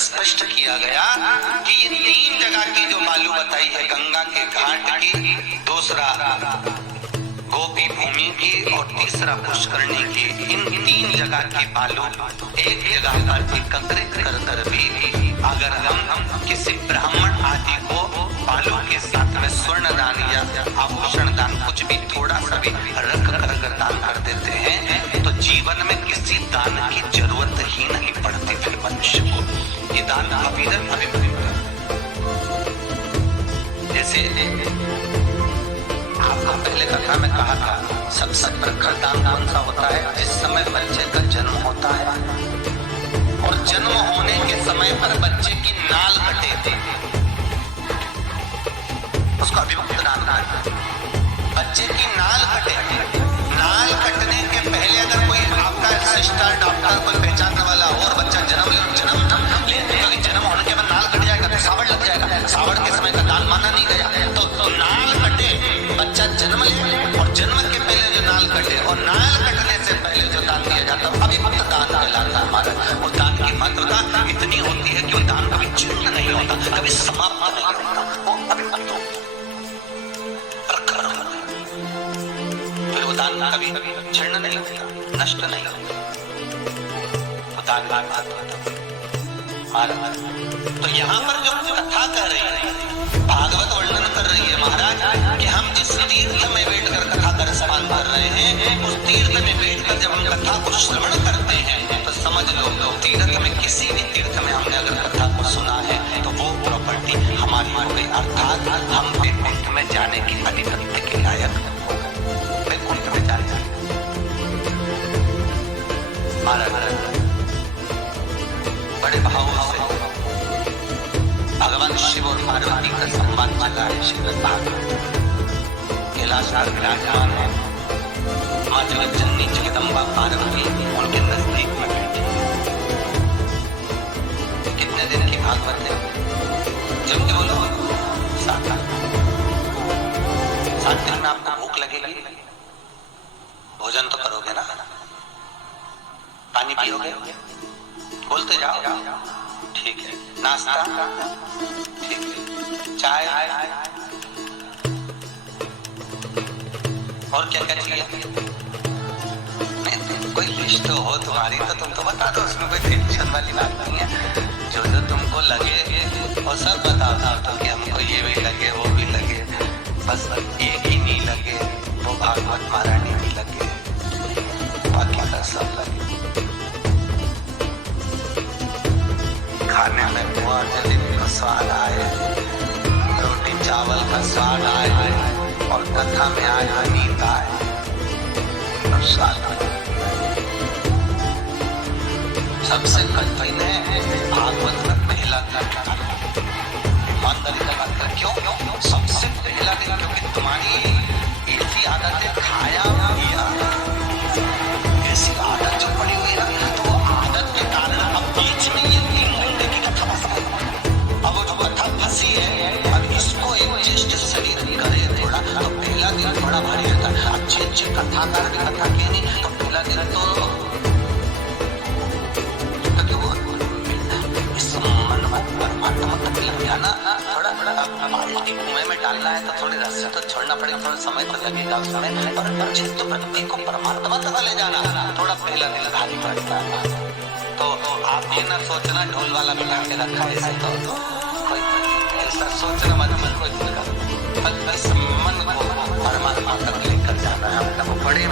स्पष्ट किया गया कि ये 3 जगह की जो बालू बताई है, गंगा के घाट की, दूसरा गोपी भूमि की और तीसरा पुष्करणी की, इन 3 जगह की बालू एक जगह पर एकत्रित कर भी अगर हम किसी ब्राह्मण आदि को बालू के साथ में स्वर्ण दान या आभूषण दान कुछ भी थोड़ा सा भी रख कर अगर दान कर देते हैं तो जीवन में किसी दान की जरूरत ही नहीं पड़ती फिर मनुष्य को। ये दान अभिमन्यु जैसे आपको पहले कथा में कहा था, सबसे प्रखर दान कौन सा होता है? जिस समय बच्चे का जन्म होता है और जन्म होने के समय पर बच्चे की नाल कटे थे, उसको अभिमुक्त दान कहा। बच्चे की नाल कटे, नाल कटने के पहले अगर कोई आपका सिस्टर डॉक्टर कोई पहचानने वाला हो और बच्चा जन्म जन्म होने के बाद नाल कट जाएगा तो सावड़ लग जाएगा, सावड़ के समय का दान माना नहीं गया, तो नाल कटे, बच्चा जन्म ले और जन्म के पहले जो नाल कटे और नाल कटने से पहले जो दान दिया जाता है अभिमुक्त दान कहलाता है हमारा। और दान की महत्वता इतनी होती है कि वो दान कभी छिन्न नहीं होता, कभी समाप्त नहीं होता, वो अभिमुक्त प्रखर होता है, फिर वो दान कभी छिन्न नहीं होता, नष्ट नहीं होता, वो दान का महत्व महाराज। तो यहाँ पर जो कथा कर रही है, भागवत वर्णन कर रही है महाराज कि हम जिस तीर्थ में बैठकर कथा का रसपान कर रहे हैं, उस तीर्थ में बैठकर जब हम कथा को श्रवण करते हैं तो समझ लो तीर्थ में किसी भी तीर्थ में हमने अगर कथा को सुना है तो वो प्रॉपर्टी हमारी हो गई, अर्थात हम वैकुंठ में जाने की अधिपत्य के लायक हो गए, वैकुंठ में जाने महाराज बड़े भाव से भगवान शिव और पार्वती का संवाद चला है। श्रीमद् भागवत कैलाश पर विराजमान है, मां जगत जननी जगदम्बा पार्वती उनके नजदीक में बैठी। कितने दिन की भागवत है? जब के बोलो 7 दिन में आपको भूख लगेगी, भोजन तो करोगे ना, पानी पियोगे, बोलते जाओ, ठीक है, नाश्ता ठीक है, चाय और क्या क्या चाहिए? नहीं कोई लिस्ट हो तुम्हारी तो तुम तो बता दो, उसमें कोई टेंशन वाली बात नहीं है, जो जो तुमको लगे वो सब बता दो कि हमको ये भी लगे वो भी लगे, बस एक ही नहीं लगे वो भागवत महारानी भी लगे, बाकी का सब लगे। खाने में बुआ जलेबी का स्वाद आए, रोटी चावल का स्वाद आए और कथा में आए नींद आए और स्वाद आए। सबसे कठिन है भागवत में पहला दिन, ईमानदारी का बात करें, क्यों सबसे पहला दिन? क्योंकि तुम्हारी ऐसी आदत है, खाया पिया ऐसी आदत जो पड़ी हुई है, तो वो आदत के कारण अब बीच में ये 3 घंटे की कथा फंस गई। अब वो जो कथा फंसी है, अब इसको एक ज्येष्ठ शरीर करे थोड़ा, तो पहला दिन बड़ा भारी रहता है। अच्छे कथाकार भी कथा किए नहीं तो पहला दिन तो परमात्मा तक लग जाना, थोड़ा बाल्टी कुएं में डालना है तो थोड़ी रस्सी तो छोड़ना पड़ेगा, थोड़ा समय तो लगेगा उसमें, पर चित्त वृत्ति को परमात्मा तक ले जाना थोड़ा पहला दिन भारी पड़ता है। तो आप ये ना सोचना ढोल वाला मिला के रखा है, ऐसे तो कोई ऐसा सोचना मत, कोई मन को परमात्मा तक लेकर जाना है, मतलब बड़े